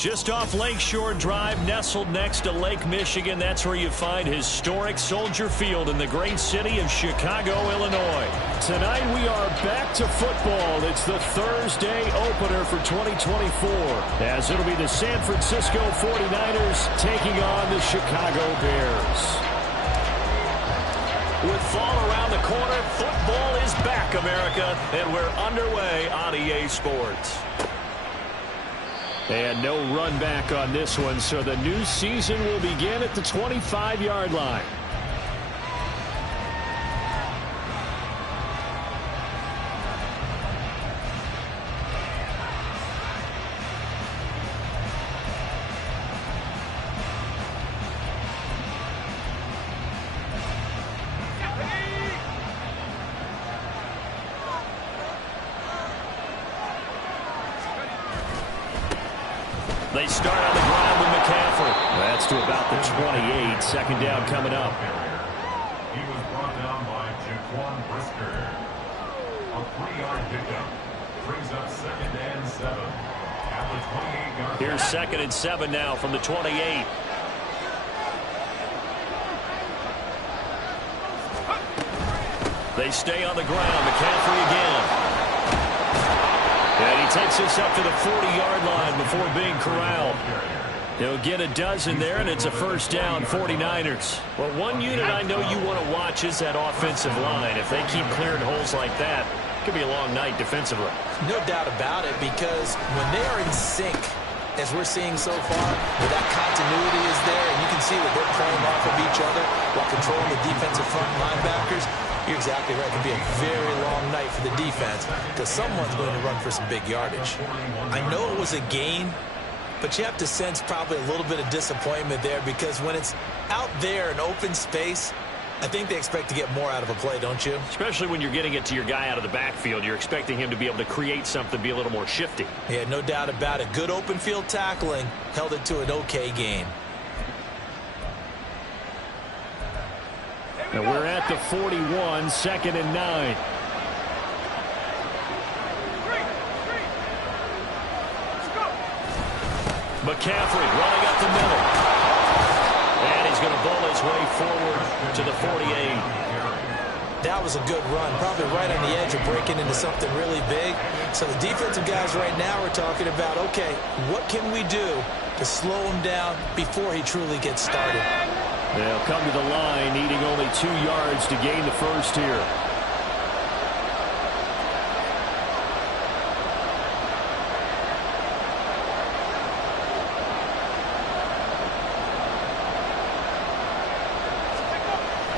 Just off Lakeshore Drive, nestled next to Lake Michigan. That's where you find historic Soldier Field in the great city of Chicago, Illinois. Tonight we are back to football. It's the Thursday opener for 2024, as it'll be the San Francisco 49ers taking on the Chicago Bears. With fall around the corner, football is back, America, and we're underway on EA Sports. And no run back on this one, so the new season will begin at the 25-yard line. They start on the ground with McCaffrey. That's to about the 28. Second down coming up. He was brought down by Jaquan Brisker. A 3-yard pickup brings up 2nd and 7 at the 28-yard line. Here's 2nd and 7 now from the 28. They stay on the ground. McCaffrey again. And he takes us up to the 40-yard line before being corralled. He'll get a dozen there, and it's a first down, 49ers. Well, one unit I know you want to watch is that offensive line. If they keep clearing holes like that, it could be a long night defensively. No doubt about it, because when they are in sync, as we're seeing so far, where that continuity is there, and you can see that they're playing off of each other while controlling the defensive front linebackers, you're exactly right. It could be a very long night for the defense because someone's going to run for some big yardage. I know it was a gain, but you have to sense probably a little bit of disappointment there because when it's out there in open space, I think they expect to get more out of a play, don't you? Especially when you're getting it to your guy out of the backfield. You're expecting him to be able to create something, be a little more shifty. Yeah, no doubt about it. Good open field tackling held it to an okay gain. And we're at the 41, 2nd and 9. McCaffrey running up the middle. And he's going to bowl his way forward to the 48. That was a good run, probably right on the edge of breaking into something really big. So the defensive guys right now are talking about, okay, what can we do to slow him down before he truly gets started? They'll come to the line, needing only 2 yards to gain the first here.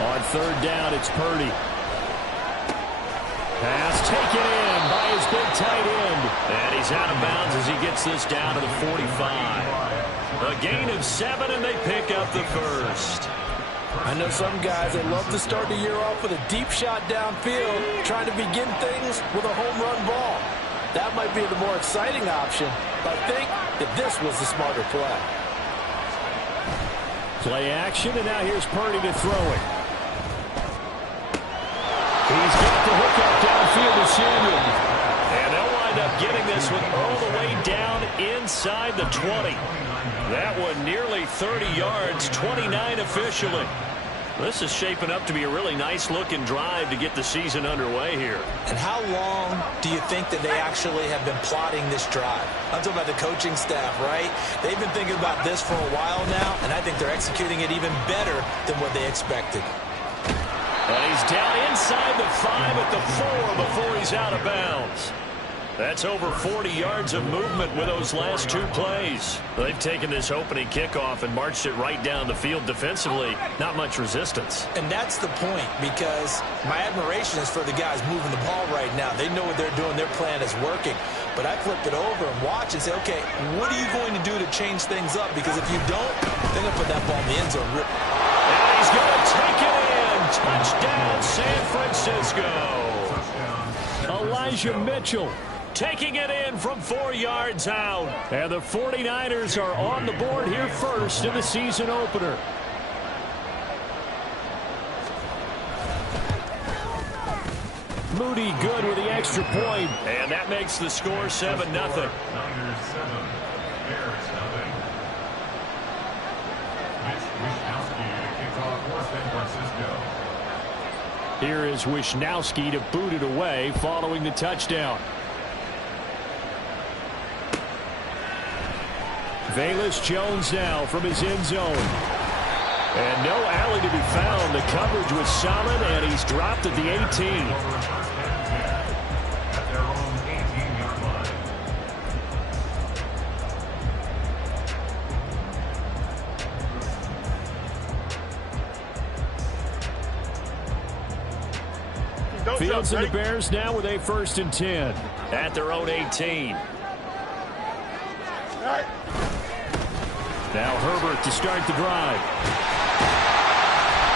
On 3rd down, it's Purdy. Pass taken in by his big tight end. And he's out of bounds as he gets this down to the 45. A gain of 7, and they pick up the first. I know some guys that love to start the year off with a deep shot downfield, trying to begin things with a home run ball. That might be the more exciting option, but I think that this was the smarter play. Play action, and now here's Purdy to throw it. He's got the hook up downfield to Samuel. And they'll wind up getting this one all the way down inside the 20. That one nearly 30 yards, 29 officially. This is shaping up to be a really nice-looking drive to get the season underway here. And how long do you think that they actually have been plotting this drive? I'm talking about the coaching staff, right? They've been thinking about this for a while now, and I think they're executing it even better than what they expected. And he's down inside the 5 at the 4 before he's out of bounds. That's over 40 yards of movement with those last 2 plays. They've taken this opening kickoff and marched it right down the field defensively. Not much resistance. And that's the point, because my admiration is for the guys moving the ball right now. They know what they're doing. Their plan is working. But I flip it over and watch and say, okay, what are you going to do to change things up? Because if you don't, they're going to put that ball in the end zone. And he's going to take it in. Touchdown, San Francisco. Elijah Mitchell taking it in from 4 yards out. And the 49ers are on the board here first in the season opener. Moody good with the extra point. And that makes the score 7-0. Niners 7, Bears 0. Here is Wisnowski to boot it away following the touchdown. Velus Jones now from his end zone. And no alley to be found. The coverage was solid, and he's dropped at the 18. At their own 18-yard line. Fields and the Bears now with a 1st and 10 at their own 18. Now Herbert to start the drive.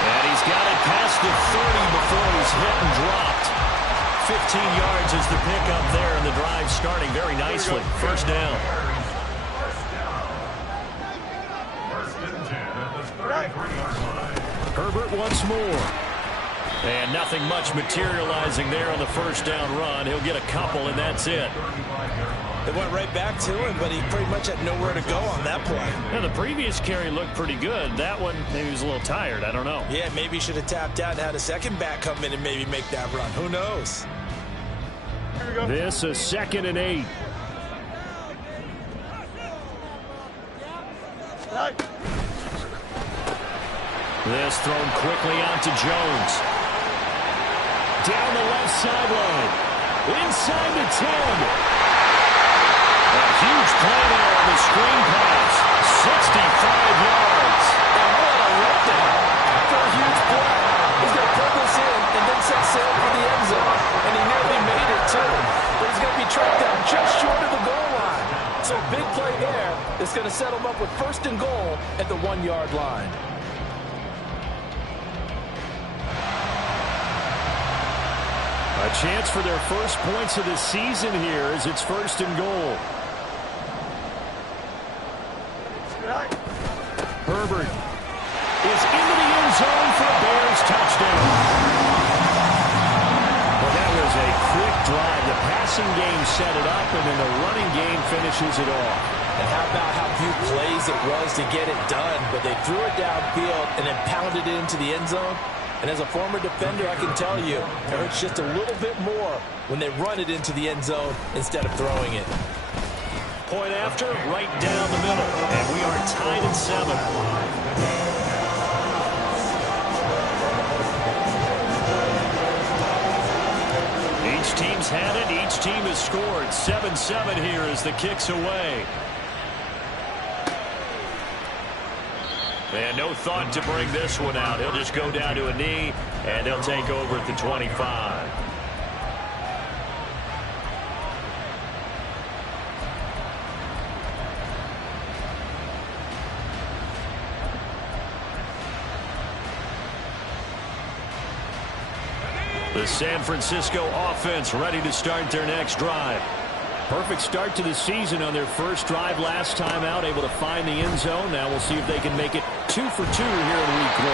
And he's got it past the 30 before he's hit and dropped. 15 yards is the pickup there, and the drive starting very nicely. First down. First and 10 at the 33-yard line. Herbert once more. And nothing much materializing there on the first down run. He'll get a couple, and that's it. They went right back to him, but he pretty much had nowhere to go on that play. Now, the previous carry looked pretty good. That one, maybe he was a little tired. I don't know. Yeah, maybe he should have tapped out and had a second back come in and maybe make that run. Who knows? This is 2nd and 8. This thrown quickly onto Jones. Down the left sideline. Inside the 10. A huge play there on the screen pass. 65 yards. And what a letdown for a huge play. He's going to pull this in and then set sail for the end zone. And he nearly made it, too. But he's going to be tracked down just short of the goal line. So big play there is going to set him up with 1st and goal at the 1-yard line. A chance for their first points of the season here as it's 1st and goal. Herbert is into the end zone for a Bears touchdown. Well, that was a quick drive. The passing game set it up, and then the running game finishes it off. And how about how few plays it was to get it done, but they threw it downfield and then pounded it into the end zone. And as a former defender, I can tell you, it hurts just a little bit more when they run it into the end zone instead of throwing it. Point after, right down the middle. And we are tied at 7. Each team's had it. Each team has scored. 7-7 here as the kick's away. And no thought to bring this one out. He'll just go down to a knee, and they'll take over at the 25. The San Francisco offense ready to start their next drive. Perfect start to the season on their first drive last time out, able to find the end zone. Now we'll see if they can make it 2 for 2 here in week 1.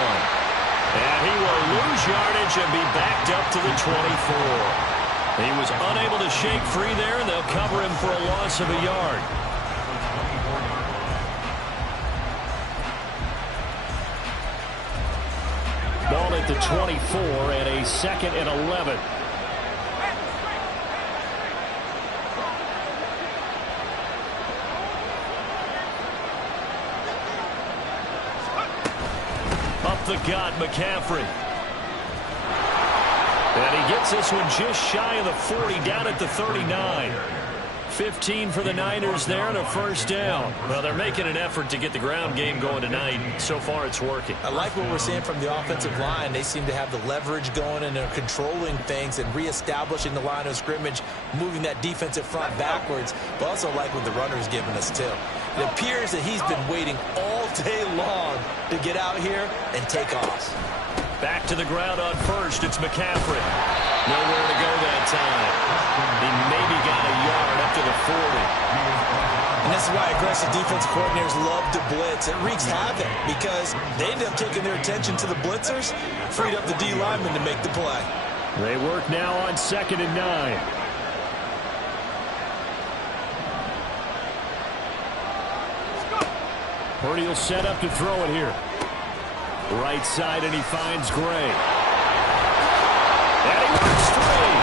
And he will lose yardage and be backed up to the 24. He was unable to shake free there, and they'll cover him for a loss of a yard. Ball at the 24 and a 2nd and 11. Up the gut, McCaffrey. And he gets this one just shy of the 40, down at the 39. 15 for the Niners there and a first down. Well, they're making an effort to get the ground game going tonight. So far, it's working. I like what we're seeing from the offensive line. They seem to have the leverage going, and they're controlling things and reestablishing the line of scrimmage, moving that defensive front backwards, but also like what the runner's giving us, too. It appears that he's been waiting all day long to get out here and take off. Back to the ground on first. It's McCaffrey. Nowhere to go that time. He maybe got a yard up to the 40. And this is why aggressive defensive coordinators love to blitz. It wreaks havoc because they end up taking their attention to the blitzers, freed up the D lineman to make the play. They work now on 2nd and 9. Purdy will set up to throw it here. Right side, and he finds Gray. And he works three.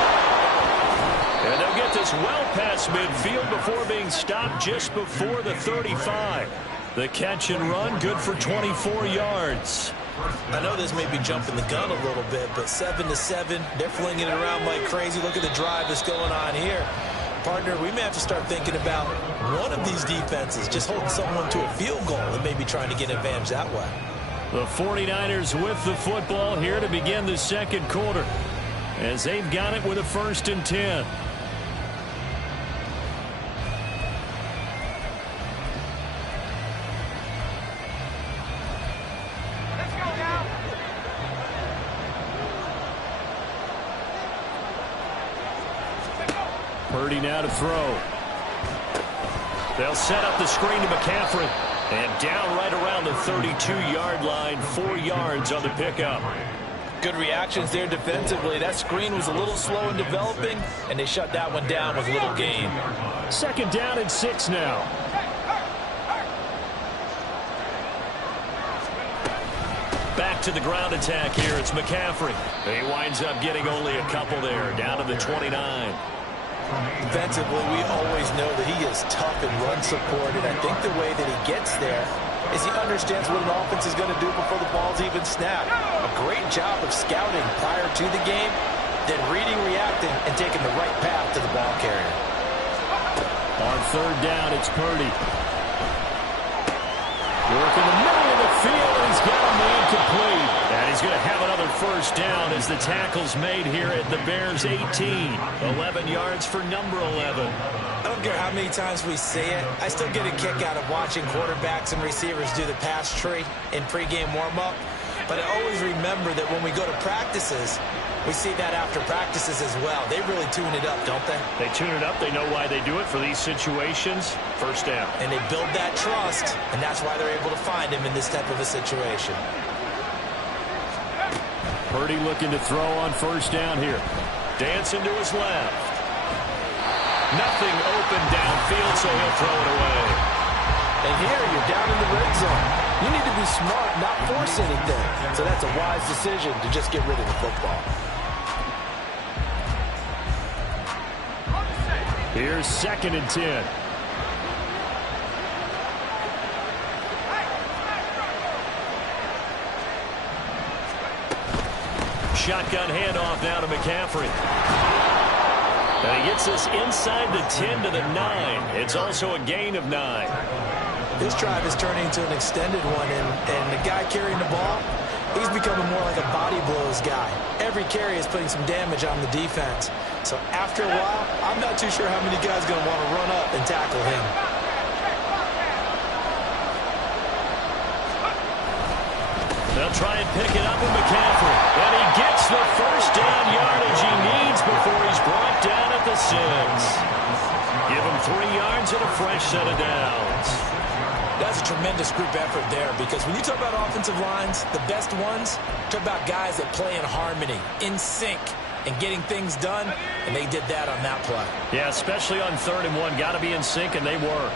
And they'll get this well past midfield before being stopped just before the 35. The catch and run, good for 24 yards. I know this may be jumping the gun a little bit, but 7-7, they're flinging it around like crazy. Look at the drive that's going on here. Partner, we may have to start thinking about one of these defenses just holding someone to a field goal and maybe trying to get an advantage that way. The 49ers with the football here to begin the second quarter, as they've got it with a 1st and 10. Purdy now to throw. They'll set up the screen to McCaffrey. And down right around the 32-yard line, 4 yards on the pickup. Good reactions there defensively. That screen was a little slow in developing, and they shut that one down with a little gain. 2nd down and 6 now. Back to the ground attack here. It's McCaffrey. He winds up getting only a couple there, down to the 29. Defensively, we always know that he is tough in run support, and I think the way that he gets there is he understands what an offense is going to do before the ball's even snapped. A great job of scouting prior to the game, then reading, reacting, and taking the right path to the ball carrier. On 3rd down, it's Purdy. Work in the middle of the field, and he's got a man complete. And he's going to have another 1st down as the tackle's made here at the Bears' 18. 11 yards for number 11. I don't care how many times we say it, I still get a kick out of watching quarterbacks and receivers do the pass tree in pregame warm-up. But I always remember that when we go to practices, we see that after practices as well. They really tune it up, don't they? They tune it up. They know why they do it for these situations. 1st down. And they build that trust, and that's why they're able to find him in this type of a situation. Purdy looking to throw on 1st down here. Dancing to his left. Nothing open downfield, so he'll throw it away. And here, you're down in the red zone. You need to be smart, not force anything. So that's a wise decision to just get rid of the football. Here's 2nd and 10. Shotgun handoff now to McCaffrey. And he gets this inside the 10 to the 9. It's also a gain of 9. This drive is turning into an extended one, and the guy carrying the ball, he's becoming more like a body blows guy. Every carry is putting some damage on the defense. So after a while, I'm not too sure how many guys are going to want to run up and tackle him. They'll try and pick it up with McCaffrey. And he gets the 1st down yardage he needs before he's brought down at the 6. Give him 3 yards and a fresh set of downs. That's a tremendous group effort there, because when you talk about offensive lines, the best ones, talk about guys that play in harmony, in sync, and getting things done, and they did that on that play. Yeah, especially on 3rd and 1. Got to be in sync, and they were.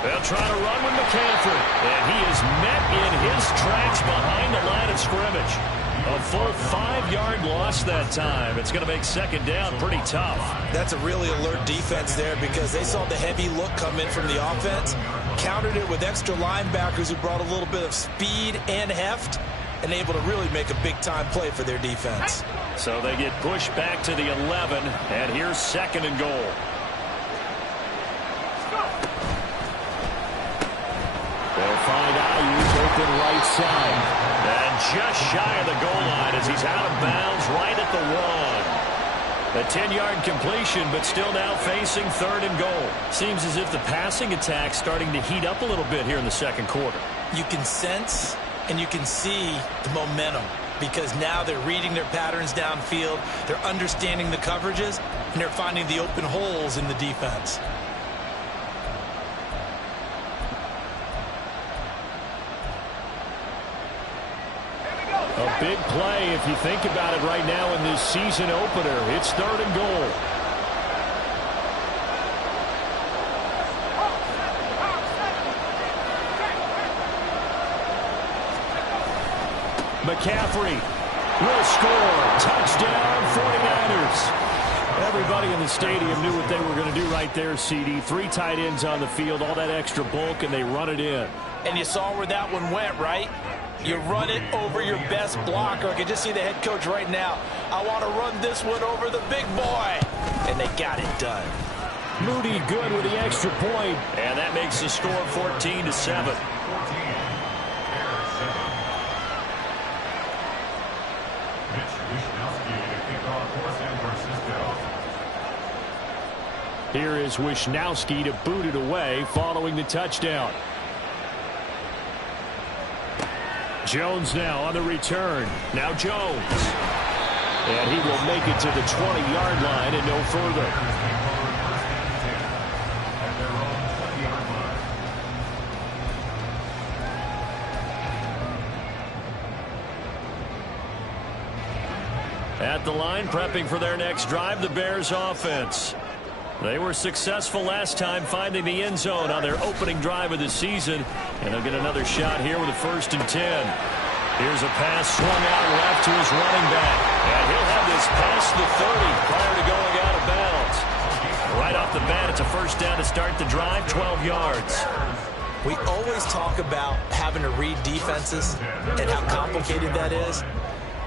They'll try to run with McCaffrey, and he is met in his tracks behind the line of scrimmage. A full 5-yard loss that time. It's going to make 2nd down pretty tough. That's a really alert defense there, because they saw the heavy look come in from the offense, countered it with extra linebackers who brought a little bit of speed and heft, and able to really make a big-time play for their defense. So they get pushed back to the 11, and here's 2nd and goal. They'll find Ayuk open right side. And just shy of the goal line as he's out of bounds right at the 1. A 10-yard completion, but still now facing 3rd and goal. Seems as if the passing attack's starting to heat up a little bit here in the second quarter. You can sense and you can see the momentum, because now they're reading their patterns downfield, they're understanding the coverages, and they're finding the open holes in the defense. A big play if you think about it right now in this season opener. It's 3rd and goal. McCaffrey will score. Touchdown, 49ers. Everybody in the stadium knew what they were going to do right there, CD. 3 tight ends on the field, all that extra bulk, and they run it in. And you saw where that one went, right? You run it over your best blocker. I can just see the head coach right now. I want to run this one over the big boy. And they got it done. Moody good with the extra point. And that makes the score 14-7. Here is Wishnowski to boot it away following the touchdown. Jones now on the return. Now Jones. And he will make it to the 20-yard line and no further. At the line, prepping for their next drive, the Bears offense. They were successful last time finding the end zone on their opening drive of the season. And they'll get another shot here with a 1st and 10. Here's a pass swung out left to his running back. And he'll have this past the 30 prior to going out of bounds. Right off the bat, it's a 1st down to start the drive, 12 yards. We always talk about having to read defenses and how complicated that is.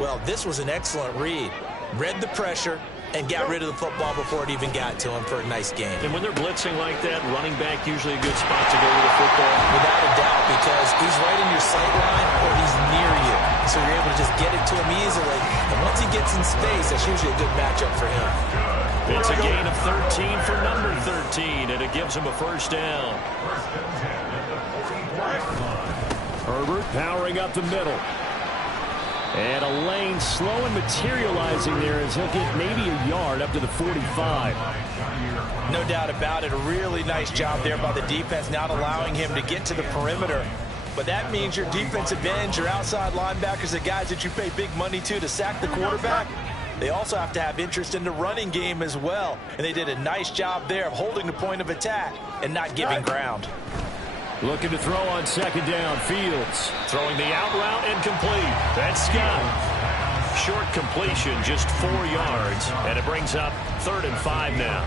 Well, this was an excellent read. Read the pressure and got rid of the football before it even got to him for a nice game. And when they're blitzing like that, running back usually a good spot to go with the football. Without a doubt, because he's right in your sight line or he's near you. So you're able to just get it to him easily. And once he gets in space, that's usually a good matchup for him. It's a gain of 13 for number 13, and it gives him a 1st down. Herbert powering up the middle. And a lane slow and materializing there as he'll get maybe a yard up to the 45. No doubt about it. A really nice job there by the defense, not allowing him to get to the perimeter. But that means your defensive ends, your outside linebackers, the guys that you pay big money to sack the quarterback, they also have to have interest in the running game as well. And they did a nice job there of holding the point of attack and not giving ground. Looking to throw on 2nd down. Fields throwing the out route and complete. That's Scott. Short completion, just 4 yards, and it brings up 3rd and 5 now.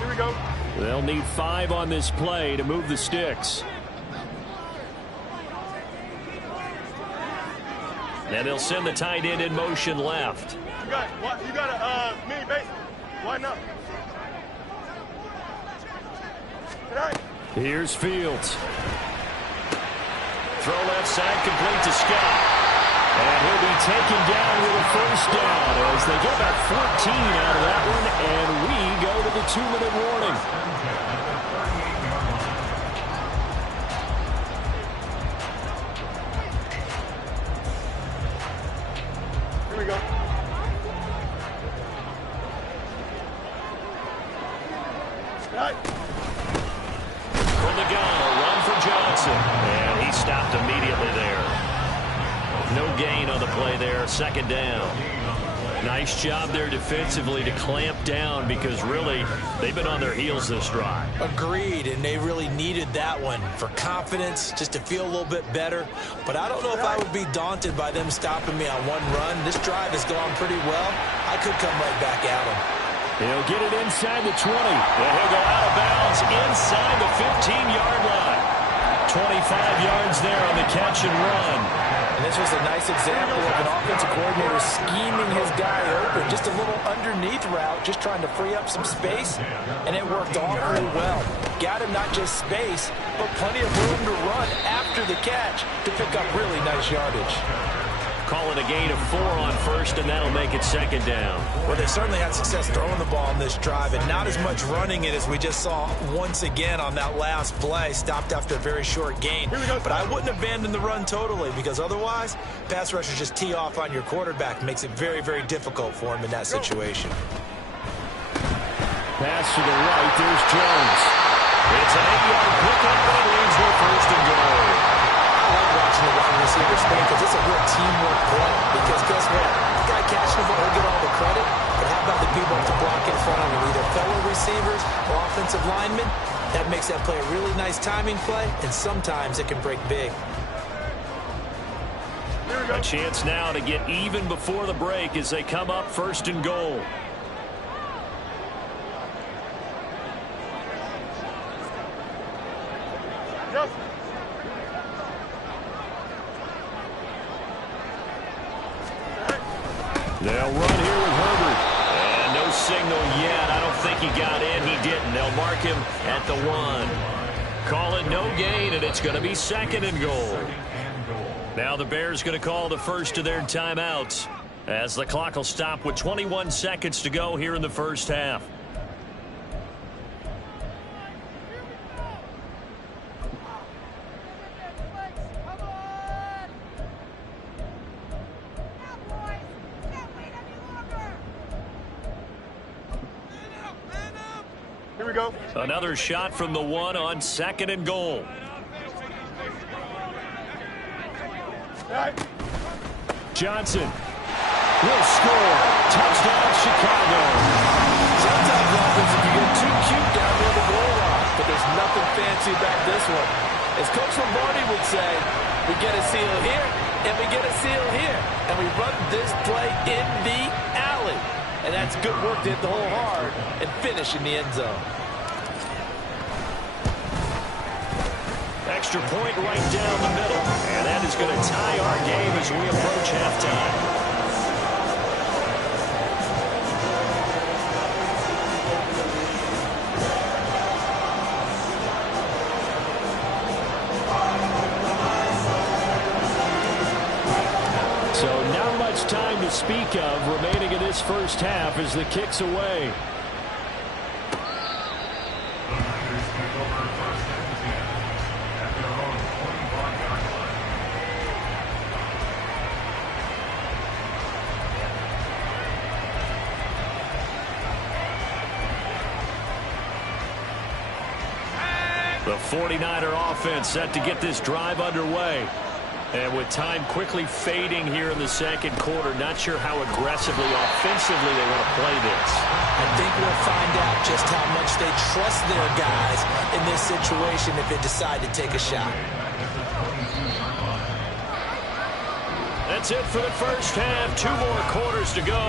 Here we go. They'll need 5 on this play to move the sticks. And they'll send the tight end in motion left. You got a mini base. Why not? Here's Fields. Throw left side, complete to Scott. And he'll be taken down with a 1st down as they get about 14 out of that one, and we go to the 2-minute warning. Here we go. Right. From the gun, a run for Johnson. And he stopped immediately there. No gain on the play there, 2nd down. Nice job there defensively to clamp down because really they've been on their heels this drive. Agreed, and they really needed that one for confidence, just to feel a little bit better. But I don't know if I would be daunted by them stopping me on one run. This drive has gone pretty well. I could come right back at them. He'll get it inside the 20. And he'll go out of bounds inside the 15-yard line. 25 yards there on the catch and run. And this was a nice example of an offensive coordinator scheming his guy open. Just a little underneath route, just trying to free up some space. And it worked awfully well. Got him not just space, but plenty of room to run after the catch to pick up really nice yardage. Call it a gain of 4 on 1st, and that'll make it 2nd down. Well, they certainly had success throwing the ball in this drive, and not as much running it as we just saw once again on that last play. Stopped after a very short gain. But I wouldn't abandon the run totally, because otherwise, pass rushers just tee off on your quarterback. Makes it very, very difficult for him in that situation. Pass to the right. There's Jones. It's an 8-yard pickup, but it leads to 1st and goal. I like watching the wide receiver spin because it's a real teamwork play. Because guess what? The guy catching the ball will get all the credit, but how about the people to block in front of him, either fellow receivers or offensive linemen? That makes that play a really nice timing play, and sometimes it can break big. A chance now to get even before the break as they come up 1st and goal. They'll run here with Herbert. And no signal yet. I don't think he got in. He didn't. They'll mark him at the 1. Call it no gain, and it's going to be 2nd and goal. Now the Bears going to call the first of their timeouts as the clock will stop with 21 seconds to go here in the first half. Here we go. Another shot from the 1 on 2nd and goal. Johnson will score. Touchdown, Chicago. Sometimes offense, you get too cute down near the goal line, but there's nothing fancy about this one. As Coach Lombardi would say, we get a seal here, and we get a seal here, and we run this play in the alley. And that's good work to hit the hole hard and finish in the end zone. Extra point right down the middle. And that is going to tie our game as we approach halftime. So not much time to speak of remaining in this first half as the kick's away. The 49er offense set to get this drive underway. And with time quickly fading here in the second quarter, not sure how aggressively, offensively they want to play this. I think we'll find out just how much they trust their guys in this situation if they decide to take a shot. That's it for the first half. 2 more quarters to go.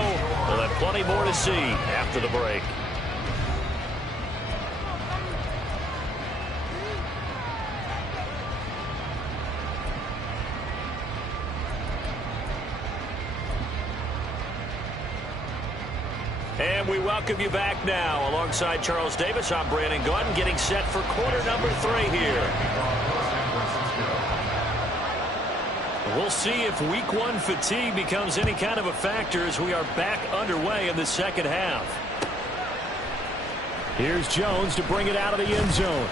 We'll have plenty more to see after the break. And we welcome you back now. Alongside Charles Davis, I'm Brandon Gaudin, getting set for quarter number 3 here. We'll see if week 1 fatigue becomes any kind of a factor as we are back underway in the second half. Here's Jones to bring it out of the end zone.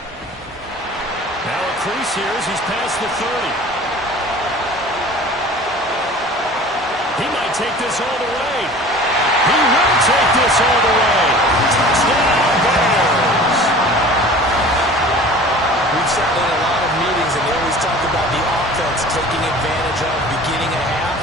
Now a crease here as he's past the 30. He might take this all the way. He will take this all the way. Touchdown, Bears. We've sat in a lot of meetings, and they always talk about the offense taking advantage of beginning a half.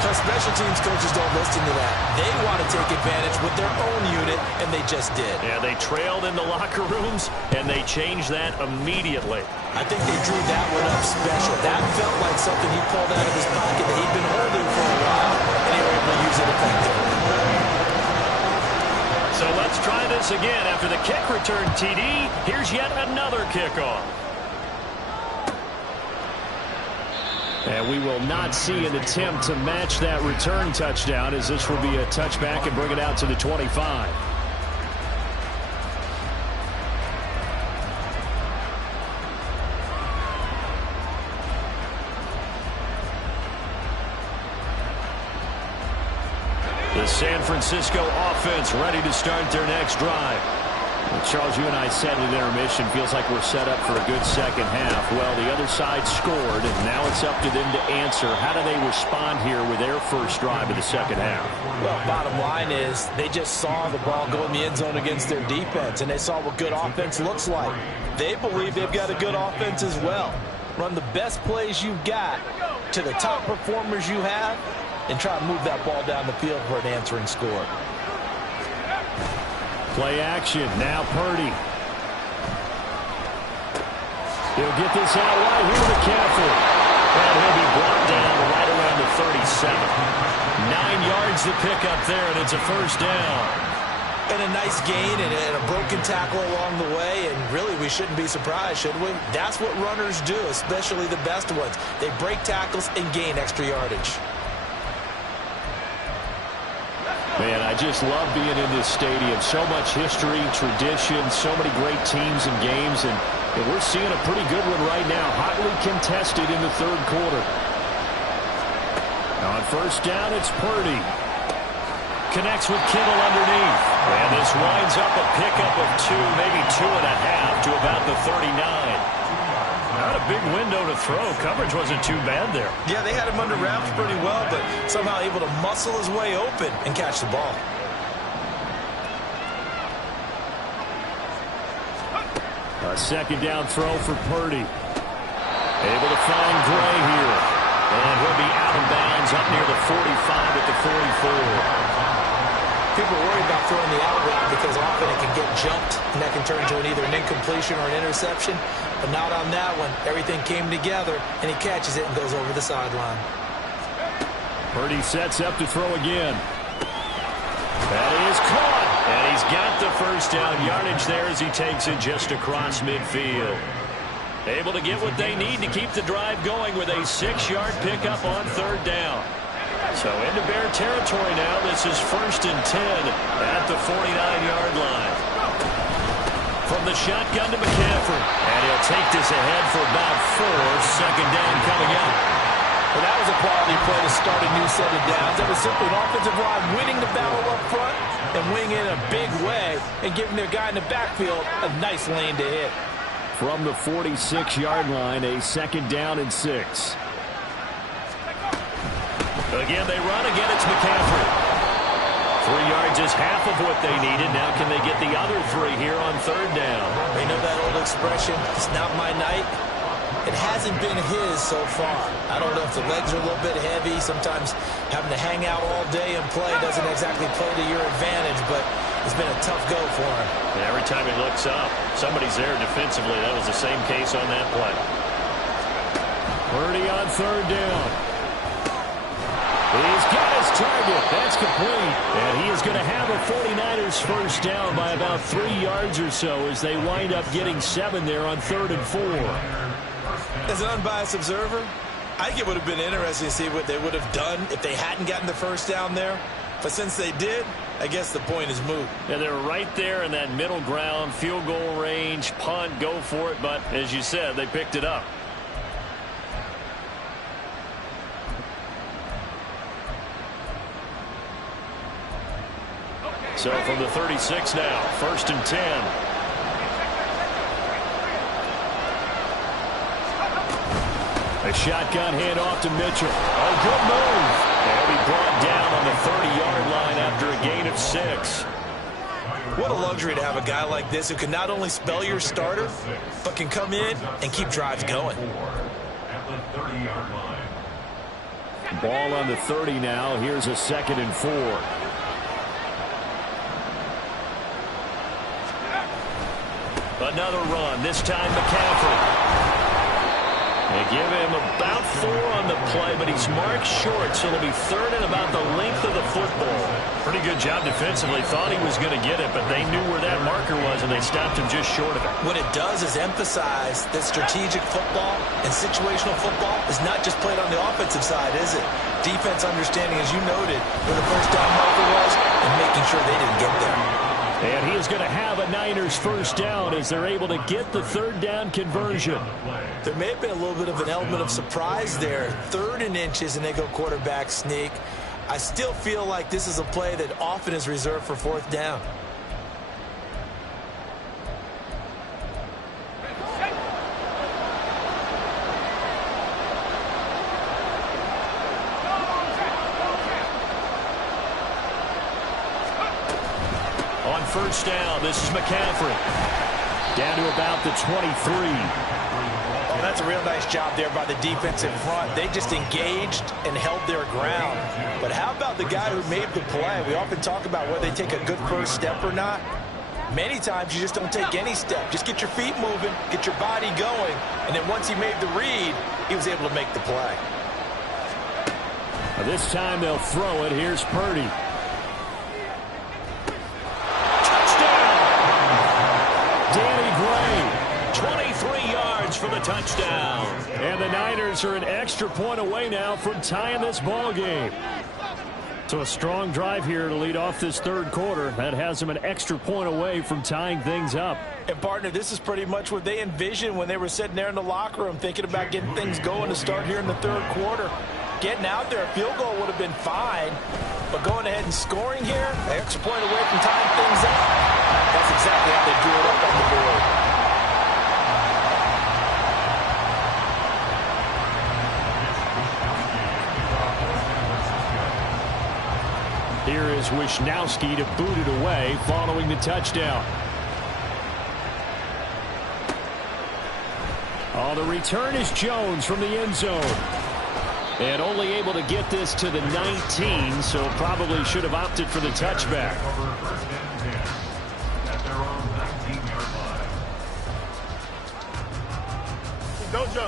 Because special teams coaches don't listen to that. They want to take advantage with their own unit, and they just did. Yeah, they trailed in the locker rooms, and they changed that immediately. I think they drew that one up special. That felt like something he pulled out of his pocket that he'd been holding for a while, and they were able to use it effectively. So let's try this again. After the kick return TD, here's yet another kickoff. And we will not see an attempt to match that return touchdown, as this will be a touchback and bring it out to the 25. The San Francisco offense ready to start their next drive. Well, Charles, you and I said at intermission, feels like we're set up for a good second half. Well, the other side scored, and now it's up to them to answer. How do they respond here with their first drive of the second half? Well, bottom line is they just saw the ball go in the end zone against their defense, and they saw what good offense looks like. They believe they've got a good offense as well. Run the best plays you've got to the top performers you have, and try to move that ball down the field for an answering score. Play action. Now Purdy. He'll get this out wide here to McCaffrey. And he'll be brought down right around the 37. 9 yards to pick up there, and it's a first down. And a nice gain and a broken tackle along the way, and really we shouldn't be surprised, should we? That's what runners do, especially the best ones. They break tackles and gain extra yardage. Man, I just love being in this stadium. So much history, tradition, so many great teams and games, and we're seeing a pretty good one right now. Hotly contested in the third quarter. On first down, it's Purdy. Connects with Kittle underneath. And this winds up a pickup of 2, maybe 2.5 to about the 39. Not a big window to throw. Coverage wasn't too bad there. Yeah, they had him under wraps pretty well, but somehow able to muscle his way open and catch the ball. A second down throw for Purdy. Able to find Gray here. And he'll be out of bounds up near the 45 at the 44. People worry about throwing the out route because often it can get jumped, and that can turn into either an incompletion or an interception. But not on that one. Everything came together, and he catches it and goes over the sideline. Purdy sets up to throw again. That is caught. And he's got the first down yardage there as he takes it just across midfield. Able to get what they need to keep the drive going with a 6-yard pickup on third down. So into Bear territory now. This is 1st and 10 at the 49-yard line. From the shotgun to McCaffrey. And he'll take this ahead for about 4. Second down coming up. Well, that was a quality play to start a new set of downs. That was simply an offensive line winning the battle up front and winning in a big way and giving their guy in the backfield a nice lane to hit. From the 46-yard line, a second down and 6. Again, they run. Again, it's McCaffrey. 3 yards is half of what they needed. Now can they get the other 3 here on third down? They know that old expression, it's not my night. It hasn't been his so far. I don't know if the legs are a little bit heavy. Sometimes having to hang out all day and play doesn't exactly play to your advantage, but it's been a tough go for him. And every time he looks up, somebody's there defensively. That was the same case on that play. Purdy on third down. He's got his target. That's complete. And he is going to have a 49ers first down by about 3 yards or so as they wind up getting 7 there on 3rd and 4. As an unbiased observer, I think it would have been interesting to see what they would have done if they hadn't gotten the first down there. But since they did, I guess the point is moot. Yeah, they're right there in that middle ground, field goal range, punt, go for it. But as you said, they picked it up. So from the 36 now, 1st and 10. A shotgun handoff to Mitchell. Oh, good move. They'll be brought down on the 30-yard line after a gain of 6. What a luxury to have a guy like this who can not only spell your starter, but can come in and keep drives going. At the 30-yard line. Ball on the 30 now. Here's a 2nd and 4. Another run, this time McCaffrey. They give him about 4 on the play, but he's marked short, so it'll be 3rd and about the length of the football. Pretty good job defensively. Thought he was going to get it, but they knew where that marker was, and they stopped him just short of it. What it does is emphasize that strategic football and situational football is not just played on the offensive side, is it? Defense understanding, as you noted, where the first down marker was and making sure they didn't get there. And he is going to have a Niners first down as they're able to get the 3rd down conversion. There may have been a little bit of an element of surprise there. 3rd and inches, and they go quarterback sneak. I still feel like this is a play that often is reserved for 4th down. On first down, this is McCaffrey. Down to about the 23. Oh, that's a real nice job there by the defensive front. They just engaged and held their ground. But how about the guy who made the play? We often talk about whether they take a good first step or not. Many times you just don't take any step. Just get your feet moving, get your body going, and then once he made the read, he was able to make the play. This time they'll throw it. Here's Purdy. Danny Gray, 23 yards for the touchdown. And the Niners are an extra point away now from tying this ball game. So a strong drive here to lead off this third quarter. That has them an extra point away from tying things up. And, partner, this is pretty much what they envisioned when they were sitting there in the locker room thinking about getting things going to start here in the third quarter. Getting out there, a field goal would have been fine. But going ahead and scoring here, an extra point away from tying things up, that's exactly how they drew it up on the board. Here is Wisnowski to boot it away following the touchdown. Oh, the return is Jones from the end zone. And only able to get this to the 19, so probably should have opted for the touchback.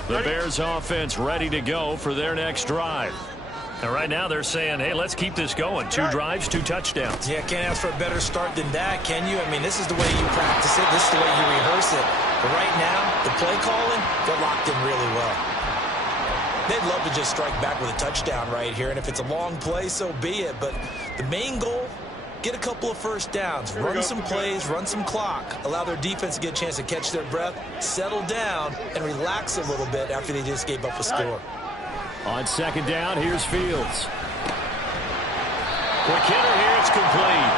The Bears offense ready to go for their next drive. And right now they're saying, hey, let's keep this going. 2 drives, 2 touchdowns. Yeah, can't ask for a better start than that, can you? I mean, this is the way you practice it. This is the way you rehearse it. But right now, the play calling, they're locked in really well. They'd love to just strike back with a touchdown right here. And if it's a long play, so be it. But the main goal, get a couple of first downs. Run some plays, run some clock. Allow their defense to get a chance to catch their breath, settle down, and relax a little bit after they just gave up a score. On second down, here's Fields. Quick hitter here, it's complete.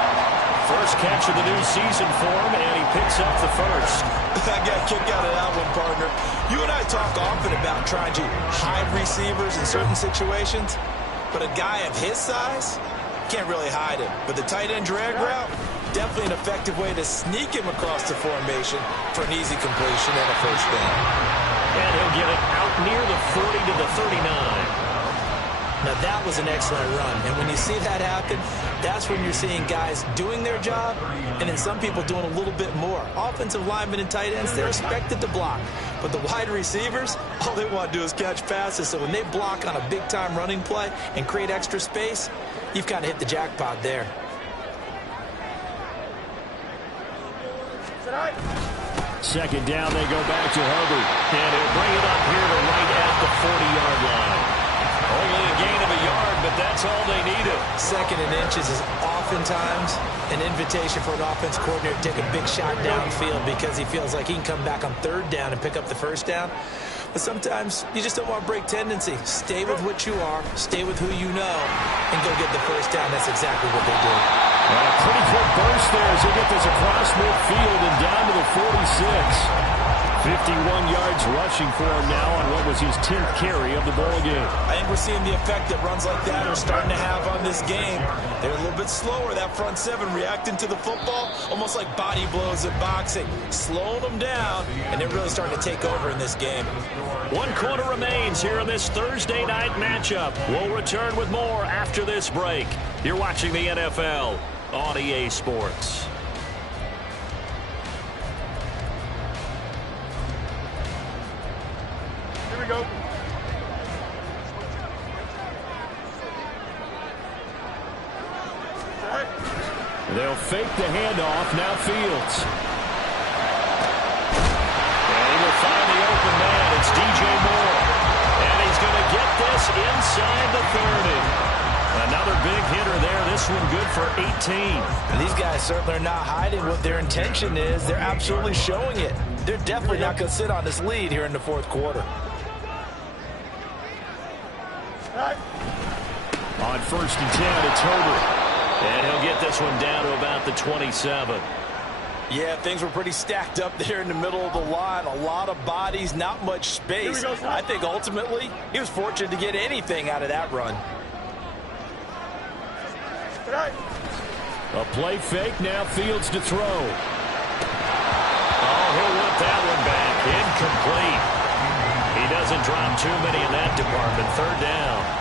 First catch of the new season for him, and he picks up the first. I got a kick out of that one, partner. You and I talk often about trying to hide receivers in certain situations, but a guy of his size can't really hide him. But the tight end drag route, definitely an effective way to sneak him across the formation for an easy completion and a first down. And he'll get it out near the 40 to the 39. Now, that was an excellent run. And when you see that happen, that's when you're seeing guys doing their job and then some people doing a little bit more. Offensive linemen and tight ends, they're expected to block. But the wide receivers, all they want to do is catch passes. So when they block on a big-time running play and create extra space, you've kind of hit the jackpot there. Second down, they go back to Hubbard. And he'll bring it up here to right at the 40-yard line. Only a gain of a yard, but that's all they needed. Second and inches is oftentimes an invitation for an offense coordinator to take a big shot downfield because he feels like he can come back on third down and pick up the first down. But sometimes you just don't want to break tendency. Stay with what you are, stay with who you know, and go get the first down. That's exactly what they did. And a pretty quick burst there as they get this across midfield and down to the 46. 51 yards rushing for him now on what was his 10th carry of the ball game. I think we're seeing the effect that runs like that are starting to have on this game. They're a little bit slower, that front seven reacting to the football, almost like body blows in boxing, slowing them down, and they're really starting to take over in this game. 1 quarter remains here in this Thursday night matchup. We'll return with more after this break. You're watching the NFL on EA Sports. Go. They'll fake the handoff. Now Fields. And he will find the open man. It's DJ Moore. And he's going to get this inside the 30. Another big hitter there. This one good for 18. And these guys certainly are not hiding what their intention is. They're absolutely showing it. They're definitely not going to sit on this lead here in the fourth quarter. On first and 10, it's Herbert. And he'll get this one down to about the 27. Yeah, things were pretty stacked up there in the middle of the line. A lot of bodies, not much space. I think ultimately he was fortunate to get anything out of that run. A play fake, now Fields to throw. Oh, he'll whip that one back. Incomplete. He doesn't drop too many in that department. Third down.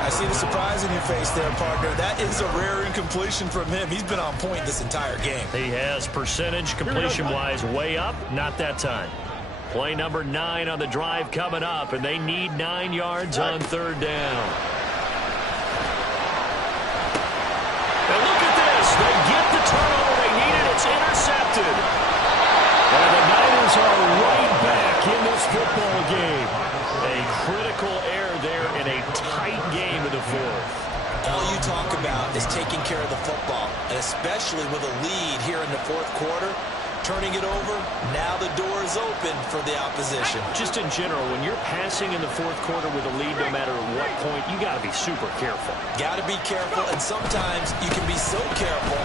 I I see the surprise in your face there, partner. That is a rare incompletion from him. He's been on point this entire game. He has percentage completion-wise way up. Not that time. Play number 9 on the drive coming up, and they need 9 yards on third down. And look at this. They get the turnover they needed. It's intercepted. And the Niners are right back in this football game. A critical error there in a tight game in the fourth. All you talk about is taking care of the football, and especially with a lead here in the fourth quarter. Turning it over, now the door is open for the opposition. Just in general, when you're passing in the fourth quarter with a lead, no matter at what point, you got to be super careful. Got to be careful, and sometimes you can be so careful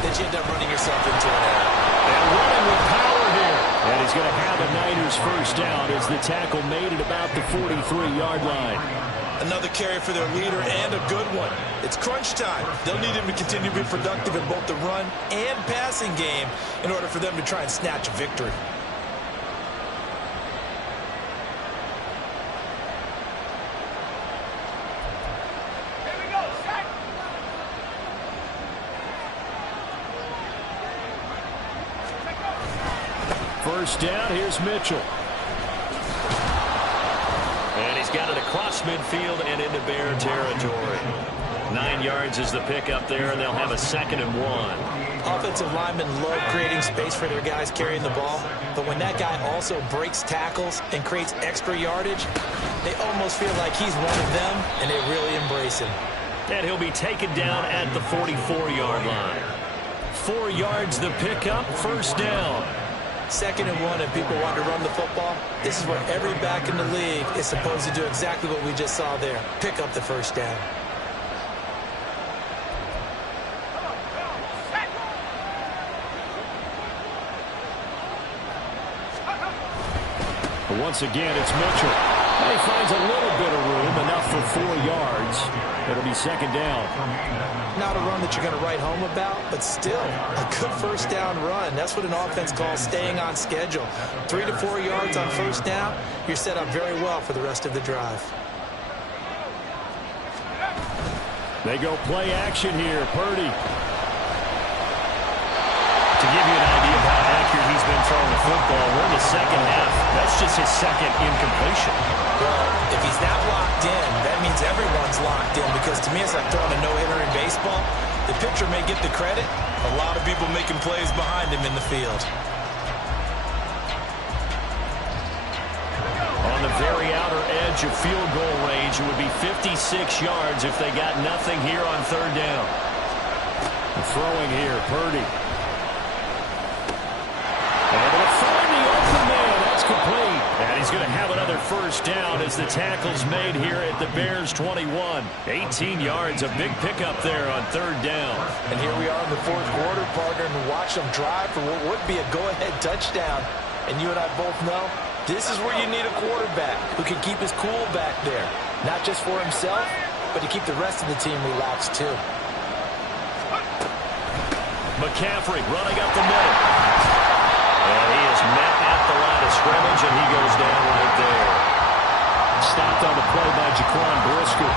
that you end up running yourself into an error. And running with power here. And he's going to have a Niners first down as the tackle made at about the 43-yard line. Another carry for their leader and a good one. It's crunch time. They'll need him to continue to be productive in both the run and passing game in order for them to try and snatch a victory. Here we go, set. First down, here's Mitchell. And he's got it across midfield and into Bear territory. 9 yards is the pickup there, and they'll have a 2nd and 1. Offensive linemen love creating space for their guys carrying the ball, but when that guy also breaks tackles and creates extra yardage, they almost feel like he's one of them, and they really embrace him. And he'll be taken down at the 44-yard line. 4 yards the pickup, first down. 2nd and 1, and people want to run the football. This is where every back in the league is supposed to do exactly what we just saw there. Pick up the first down. But once again, it's Mitchell. And he finds a little bit of room, enough for 4 yards. It'll be 2nd down. Not a run that you're going to write home about, but still a good first down run. That's what an offense calls staying on schedule. 3 to 4 yards on first down, you're set up very well for the rest of the drive. They go play action here. Purdy. To give you an idea of how accurate he's been throwing the football, we're in the second half. That's just his 2nd incompletion. Well, if he's that locked in, that means everyone's locked in, because to me it's like throwing a no-hitter in baseball. The pitcher may get the credit. A lot of people making plays behind him in the field. On the very outer edge of field goal range, it would be 56 yards if they got nothing here on third down. Throwing here, Purdy. And it'll find the open man. That's complete. And he's going to have another first down as the tackle's made here at the Bears 21. 18 yards, a big pickup there on third down. And here we are in the fourth quarter, partner, and watch them drive for what would be a go-ahead touchdown. And you and I both know this is where you need a quarterback who can keep his cool back there. Not just for himself, but to keep the rest of the team relaxed too. McCaffrey running up the middle. And he is met at the line of scrimmage, and he goes down right there. Stopped on the play by Jaquan Brisker.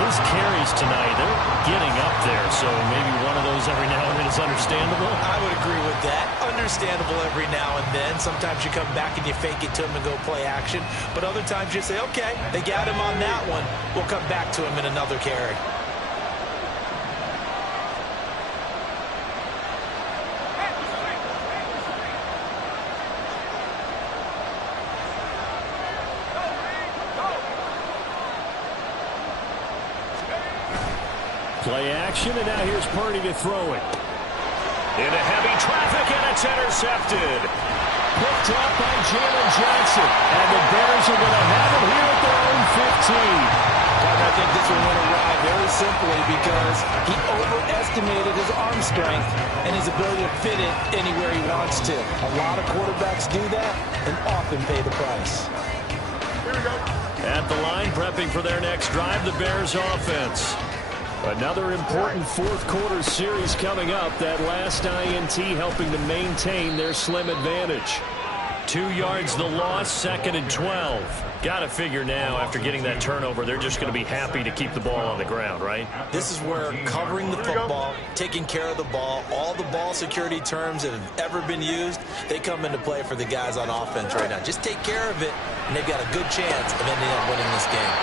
His carries tonight, they're getting up there, so maybe one of those every now and then is understandable. I would agree with that. Understandable every now and then. Sometimes you come back and you fake it to him and go play action. But other times you say, okay, they got him on that one. We'll come back to him in another carry. Play action, and now here's Purdy to throw it. Into heavy traffic, and it's intercepted. Picked up by Jalen Johnson. And the Bears are going to have it here at their own 15. And I think this will win a ride very simply because he overestimated his arm strength and his ability to fit it anywhere he wants to. A lot of quarterbacks do that and often pay the price. Here we go. At the line, prepping for their next drive, the Bears offense. Another important fourth quarter series coming up. That last INT helping to maintain their slim advantage. 2 yards the loss, 2nd and 12. Got to figure now, after getting that turnover, they're just going to be happy to keep the ball on the ground, right? This is where covering the football, taking care of the ball, all the ball security terms that have ever been used, they come into play for the guys on offense right now. Just take care of it, and they've got a good chance of ending up winning this game.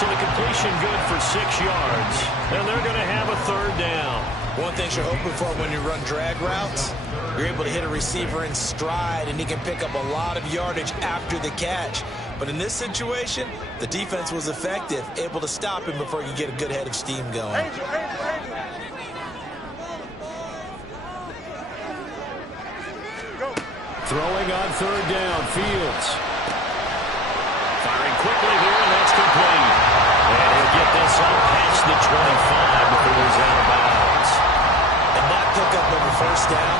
So the completion good for 6 yards, and they're going to have a 3rd down. One thing you're hoping for when you run drag routes, you're able to hit a receiver in stride, and he can pick up a lot of yardage after the catch. But in this situation, the defense was effective, able to stop him before you get a good head of steam going. Throwing on 3rd down, Fields. Firing quickly here, and that's complete. And he'll get this up past the 25 before he's out of bounds. And that pickup of a 1st down,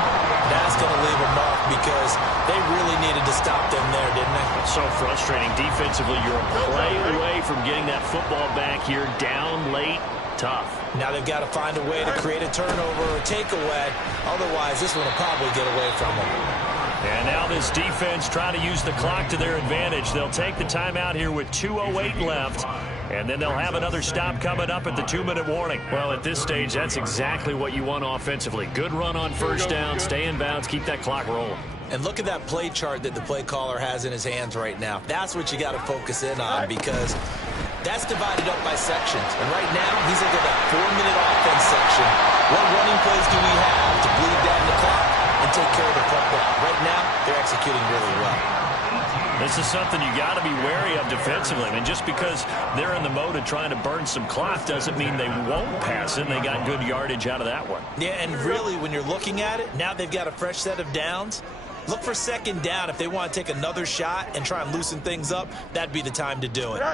that's going to leave a mark because they really needed to stop them there, didn't they? It's so frustrating. Defensively, you're a play away from getting that football back here, down late. Tough. Now they've got to find a way to create a turnover or a takeaway. Otherwise, this one will probably get away from them. And now this defense trying to use the clock to their advantage. They'll take the timeout here with 2:08 left, and then they'll have another stop coming up at the 2-minute warning. Well, at this stage, that's exactly what you want offensively. Good run on 1st down, stay in bounds, keep that clock rolling. And look at that play chart that the play caller has in his hands right now. That's what you got to focus in on because that's divided up by sections. And right now, he's looking at that 4-minute offense section. What running plays do we have to bleed down the clock and take care of the football? Right now, they're executing really well. This is something you got to be wary of defensively. I mean, just because they're in the mode of trying to burn some clock doesn't mean they won't pass it. They got good yardage out of that one. Yeah, and really, when you're looking at it, now they've got a fresh set of downs. Look for 2nd down. If they want to take another shot and try and loosen things up, that'd be the time to do it. 5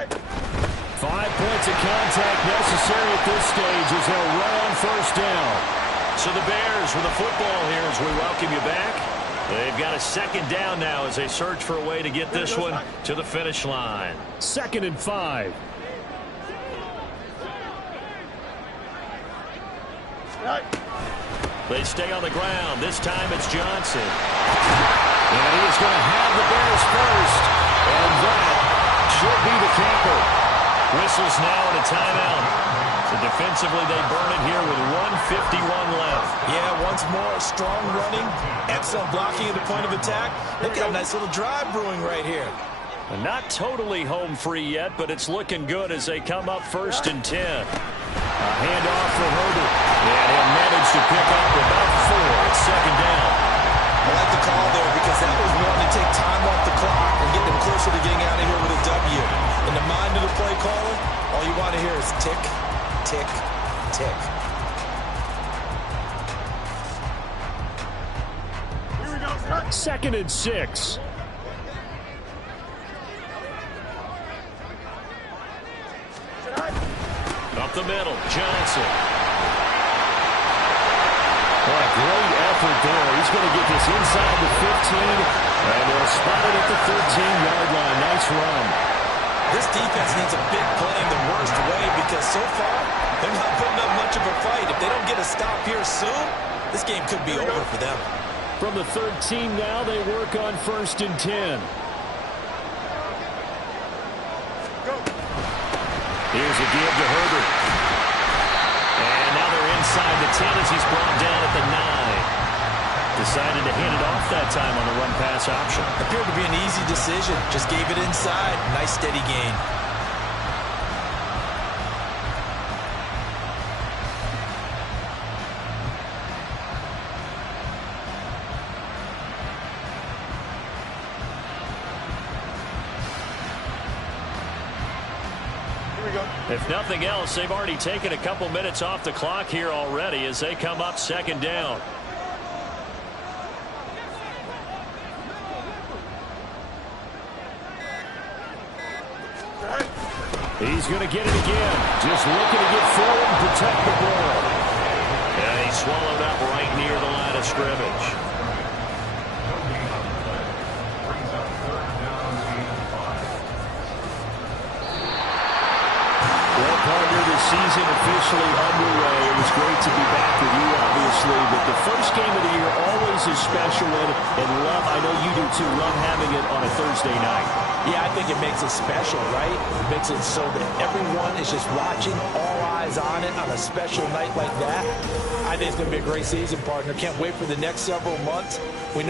points of contact necessary at this stage as they'll run on 1st down. So the Bears with the football here as we welcome you back. They've got a 2nd down now as they search for a way to get this one to the finish line. 2nd and 5. They stay on the ground. This time it's Johnson. And he is going to have the Bears first. And that should be the camper. Whistles now and a timeout. So defensively they burn it here with 1:51 left. Yeah, once more, strong running. Excellent blocking at the point of attack. Look at a nice little drive brewing right here. And not totally home free yet, but it's looking good as they come up 1st and 10. A handoff for Herbert. And he'll manage to pick up about 4 at 2nd down. I like the call there because that was one to take time off the clock and get them closer to getting out of here with a W. In the mind of the play caller, all you want to hear is tick, tick, tick. Here we go. 2nd and 6. Up the middle, Johnson. What a great effort there. He's going to get this inside the 15, and they'll spot it at the 13-yard line. Nice run. This defense needs a big play in the worst way because so far, they're not putting up much of a fight. If they don't get a stop here soon, this game could be over for them. From the 13 now, they work on 1st and 10. Here's a give to Herbert. And now they're inside the 10 as he's brought down at the 9. Decided to hand it off that time on the run-pass option. Appeared to be an easy decision. Just gave it inside. Nice steady gain. If nothing else, they've already taken a couple minutes off the clock here already as they come up 2nd down. He's going to get it again. Just looking to get forward and protect the ball. And he swallowed up right near the line of scrimmage. Well, partner, the season officially underway. It was great to be back with you, obviously, but the first game of the year always always is special, and love, I know you do too, love having it on a Thursday night. Yeah, I think it makes it special, right? It makes it so that everyone is just watching, all eyes on it on a special night like that. I think it's going to be a great season, partner. Can't wait for the next several months. We know